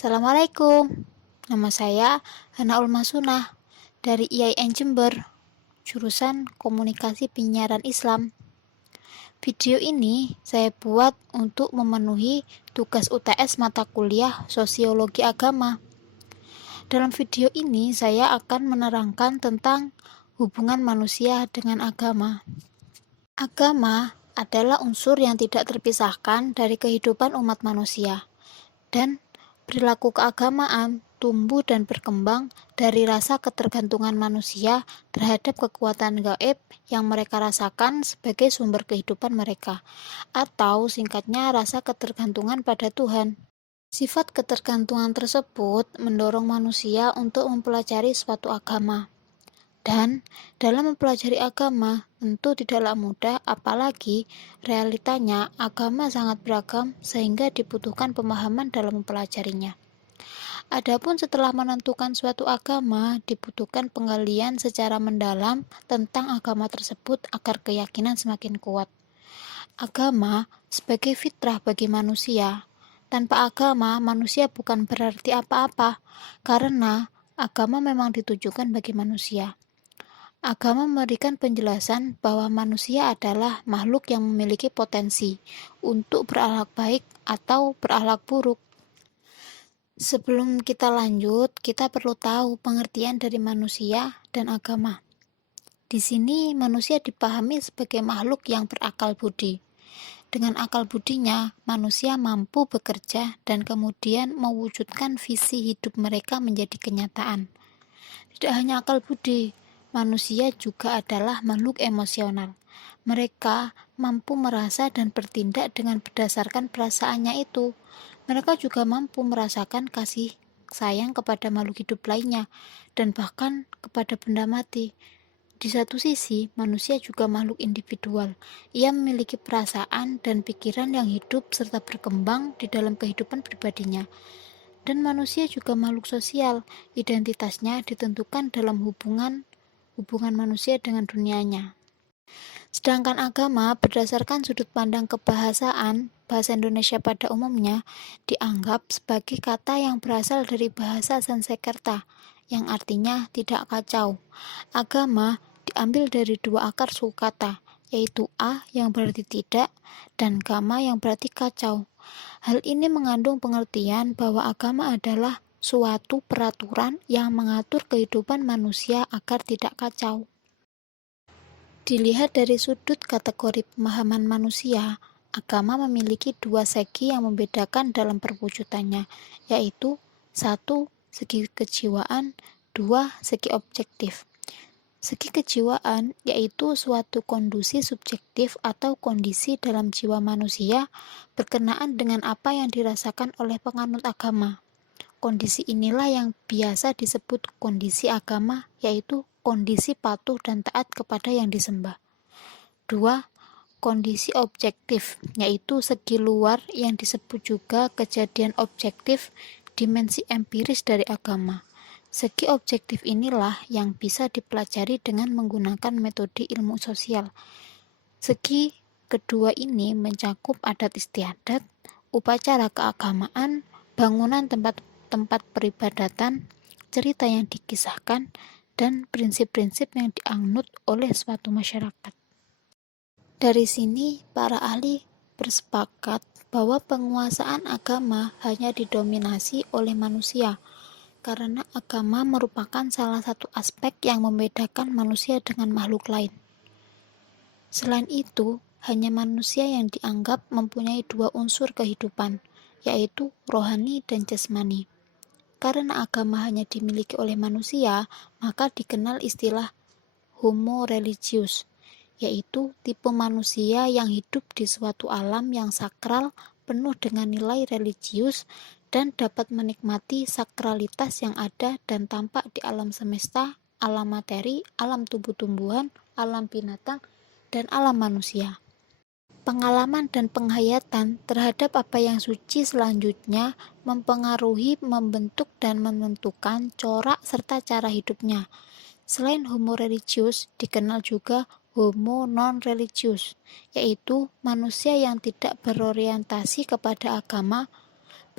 Assalamualaikum, nama saya Hanaul Masunah dari IAIN Jember, jurusan Komunikasi Penyiaran Islam. Video ini saya buat untuk memenuhi tugas UTS mata kuliah Sosiologi Agama. Dalam video ini saya akan menerangkan tentang hubungan manusia dengan agama. Agama adalah unsur yang tidak terpisahkan dari kehidupan umat manusia, dan perilaku keagamaan tumbuh dan berkembang dari rasa ketergantungan manusia terhadap kekuatan gaib yang mereka rasakan sebagai sumber kehidupan mereka, atau singkatnya rasa ketergantungan pada Tuhan. Sifat ketergantungan tersebut mendorong manusia untuk mempelajari suatu agama. Dan dalam mempelajari agama tentu tidaklah mudah, apalagi realitanya agama sangat beragam sehingga dibutuhkan pemahaman dalam mempelajarinya. Adapun setelah menentukan suatu agama, dibutuhkan penggalian secara mendalam tentang agama tersebut agar keyakinan semakin kuat. Agama sebagai fitrah bagi manusia. Tanpa agama, manusia bukan berarti apa-apa, karena agama memang ditujukan bagi manusia. Agama memberikan penjelasan bahwa manusia adalah makhluk yang memiliki potensi untuk berakhlak baik atau berakhlak buruk. Sebelum kita lanjut, kita perlu tahu pengertian dari manusia dan agama. Di sini manusia dipahami sebagai makhluk yang berakal budi. Dengan akal budinya, manusia mampu bekerja dan kemudian mewujudkan visi hidup mereka menjadi kenyataan. Tidak hanya akal budi, manusia juga adalah makhluk emosional. Mereka mampu merasa dan bertindak dengan berdasarkan perasaannya itu. Mereka juga mampu merasakan kasih sayang kepada makhluk hidup lainnya dan bahkan kepada benda mati. Di satu sisi, manusia juga makhluk individual. Ia memiliki perasaan dan pikiran yang hidup serta berkembang di dalam kehidupan pribadinya. Dan manusia juga makhluk sosial. Identitasnya ditentukan dalam hubungan manusia dengan dunianya. Sedangkan agama berdasarkan sudut pandang kebahasaan, bahasa Indonesia pada umumnya dianggap sebagai kata yang berasal dari bahasa Sanskerta, yang artinya tidak kacau. Agama diambil dari dua akar suku kata, yaitu a yang berarti tidak dan gama yang berarti kacau. Hal ini mengandung pengertian bahwa agama adalah suatu peraturan yang mengatur kehidupan manusia agar tidak kacau. Dilihat dari sudut kategori pemahaman manusia, agama memiliki dua segi yang membedakan dalam perwujudannya, yaitu 1. Segi kejiwaan, 2. Segi objektif. Segi kejiwaan yaitu suatu kondisi subjektif atau kondisi dalam jiwa manusia berkenaan dengan apa yang dirasakan oleh penganut agama. Kondisi inilah yang biasa disebut kondisi agama, yaitu kondisi patuh dan taat kepada yang disembah. 2. Kondisi objektif, yaitu segi luar yang disebut juga kejadian objektif, dimensi empiris dari agama. Segi objektif inilah yang bisa dipelajari dengan menggunakan metode ilmu sosial. Segi kedua ini mencakup adat istiadat, upacara keagamaan, bangunan tempat peribadatan, cerita yang dikisahkan, dan prinsip-prinsip yang dianut oleh suatu masyarakat. Dari sini, para ahli bersepakat bahwa penguasaan agama hanya didominasi oleh manusia, karena agama merupakan salah satu aspek yang membedakan manusia dengan makhluk lain. Selain itu, hanya manusia yang dianggap mempunyai dua unsur kehidupan, yaitu rohani dan jasmani. Karena agama hanya dimiliki oleh manusia, maka dikenal istilah homo religius, yaitu tipe manusia yang hidup di suatu alam yang sakral, penuh dengan nilai religius, dan dapat menikmati sakralitas yang ada dan tampak di alam semesta, alam materi, alam tumbuh-tumbuhan, alam binatang, dan alam manusia. Pengalaman dan penghayatan terhadap apa yang suci selanjutnya mempengaruhi, membentuk, dan menentukan corak serta cara hidupnya. Selain homo religius, dikenal juga homo non-religius, yaitu manusia yang tidak berorientasi kepada agama,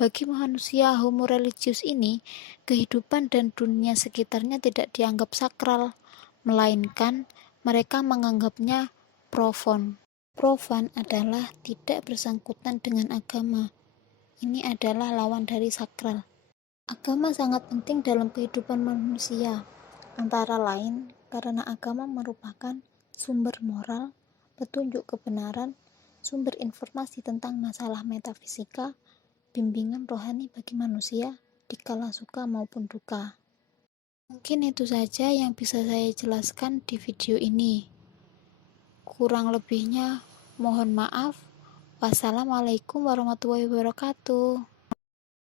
Bagi manusia homo religius ini, kehidupan dan dunia sekitarnya tidak dianggap sakral, melainkan mereka menganggapnya profan. Profan adalah tidak bersangkutan dengan agama. Ini adalah lawan dari sakral. Agama sangat penting dalam kehidupan manusia, antara lain karena agama merupakan sumber moral, petunjuk kebenaran, sumber informasi tentang masalah metafisika, bimbingan rohani bagi manusia di kala suka maupun duka. Mungkin itu saja yang bisa saya jelaskan di video ini. Kurang lebihnya mohon maaf. Wassalamualaikum warahmatullahi wabarakatuh.